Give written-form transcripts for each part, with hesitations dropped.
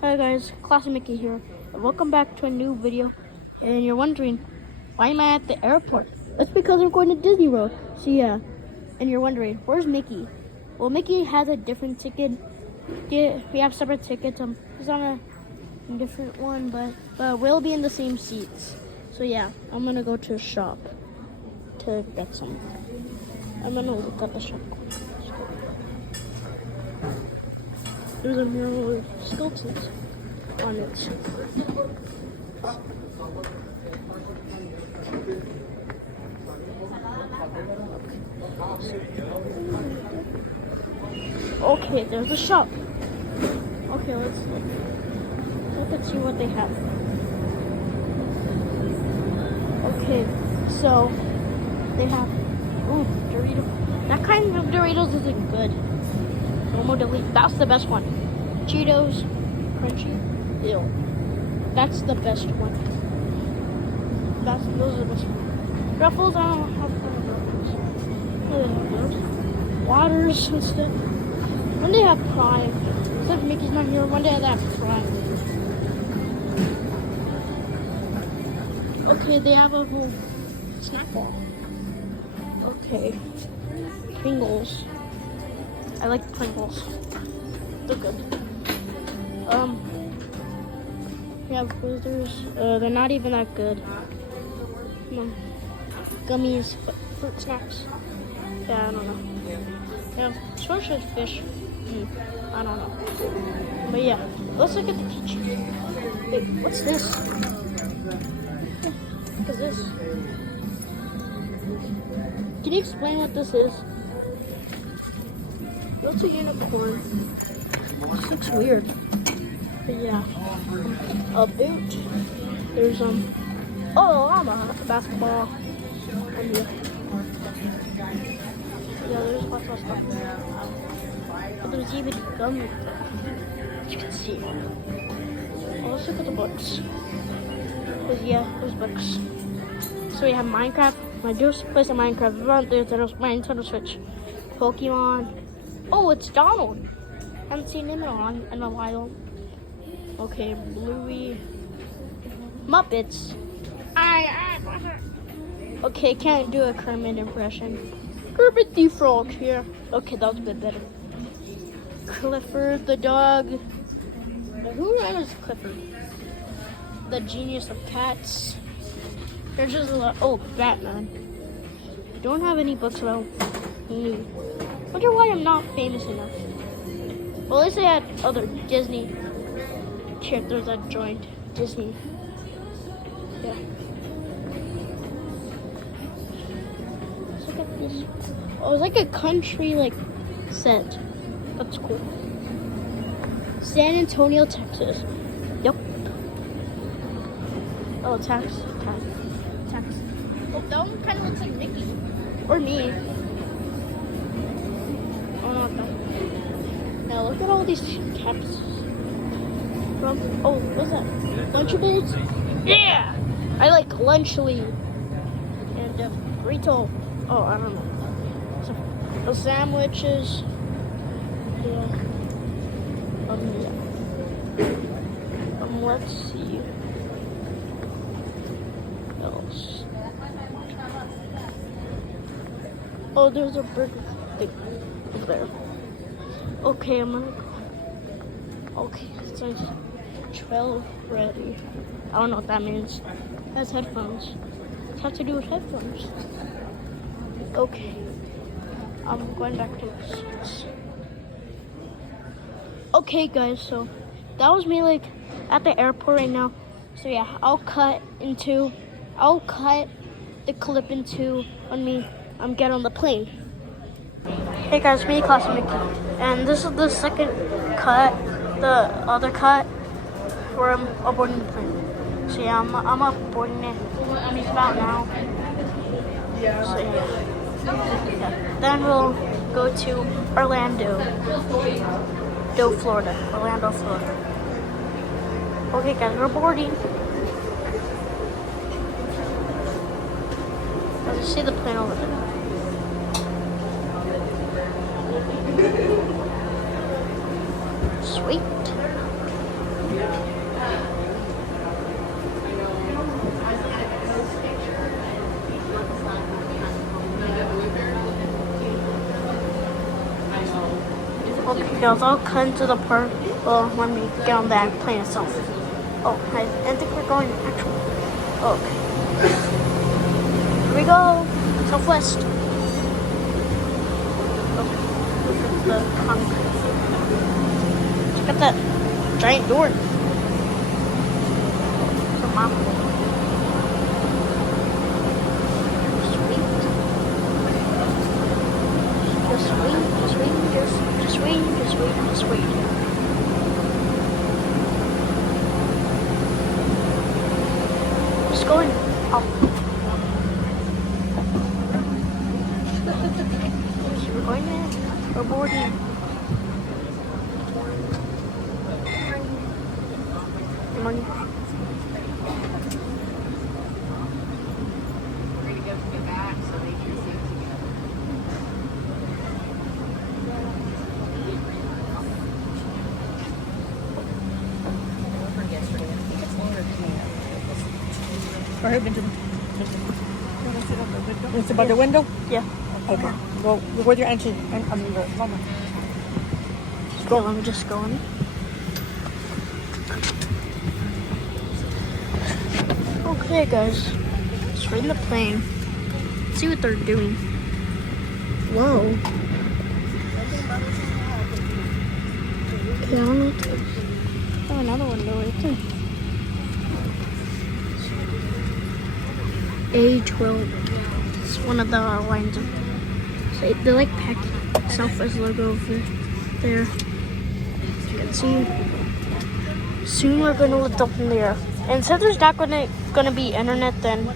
Hi guys, Classic Mickey here, and welcome back to a new video. And you're wondering, why am I at the airport? It's because I'm going to Disney World. So yeah, and you're wondering, where's Mickey? Well, Mickey has a different ticket. We have separate tickets. He's on a different one, but we'll be in the same seats. So yeah, I'm gonna go to a shop to get some. I'm gonna look at the shop. There's a mural with skeletons on it. Okay, there's a shop. Okay, let's look and see what they have. Okay, so they have Doritos. That kind of Doritos isn't good. Normal delete. That's the best one. Cheetos, crunchy. Ew. That's the best one. Those are the best ones. Ruffles, I don't have fun with Ruffles. What do they have those? Waters and stuff. One day I have Prime. Since Mickey's not here, one day I have Prime. Okay, they have a whole snack bar. Okay. Pringles. I like Pringles. They're good. We have Twizzlers. They're not even that good. Gummies, fruit snacks. Yeah, I don't know. We have swordfish fish. I don't know. But yeah, let's look at the kitchen. Wait, what's this? What is this? Can you explain what this is? What's a unicorn? This looks weird. But yeah. A boot. There's llama basketball. And yeah, there's lots of stuff. But there's even gum, as you can see. Oh, let's look at the books. Cause yeah, there's books. So we have Minecraft. My dearest place in Minecraft. There's my Nintendo Switch. Pokemon. Oh, it's Donald. I haven't seen him in a while. Okay, Bluey. Muppets. Okay, can't do a Kermit impression. Kermit the Frog here. Okay, that was a bit better. Clifford the dog. Who is Clifford? The genius of cats. There's just a lot. Oh, Batman. Don't have any books about me. Wonder why I'm not famous enough. Well, at least I had other Disney characters that joined Disney. Yeah. Let's look at this. Oh, it's like a country set. That's cool. San Antonio, Texas. Yep. Oh, tax. Oh, that one kind of looks like Mickey. Or me. Oh, no. Now look at all these caps. What's that? Lunchables? Yeah! I like Lunchly. And burrito. Oh, I don't know. The sandwiches. Yeah. Let's see. What else? Oh, there's a burger thing there. Okay, I'm gonna go. Okay, it's like 12 ready. I don't know what that means. That's headphones. It has to do with headphones. Okay. I'm going back to my seats. Okay, guys, so that was me at the airport right now. So yeah, I'll cut the clip into when I'm get on the plane. Hey guys, me, Classic Mickey, and this is the second cut, the other cut, where I'm aboarding the plane. So yeah, I'm aboarding it. I'm just about now. So yeah. Then we'll go to Orlando, Florida. Okay guys, we're boarding. I just see the plane over there. Sweet. Yeah, I'll cut into the part. Well, when we get on that plane itself. Oh, I think we're going actually. Oh, okay. Here we go. Southwest. Okay. Look at the concrete. Check out that giant door. Come on. Sweet. Just wait. Just wait. Just wait. Just wait. Just wait. Just going up. We're going in. We're boarding. Good morning. It's about the window? Yeah. Okay. Well, where's your entry? I mean, go. Mama. Go. Let me just go in. Okay, guys. Just right in the plane. Let's see what they're doing. Whoa. Okay, I don't know. Oh, another window right there. A12. It's one of the lines of. So they like packing Southwest logo over there. As you can see. Soon we're gonna lift up in the air. And since there's not gonna be internet, then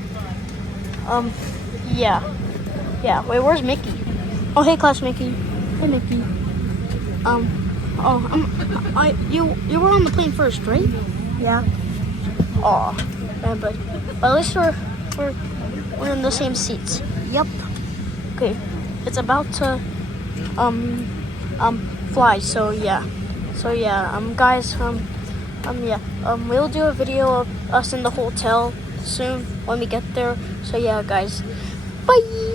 yeah. Wait, where's Mickey? Oh, hey, Class Mickey. Hey, Mickey. You were on the plane first, right? Yeah. Aw, yeah, but at least we're in the same seats. Yep. Okay, it's about to fly. So yeah, guys, we'll do a video of us in the hotel soon when we get there. So yeah, guys, bye.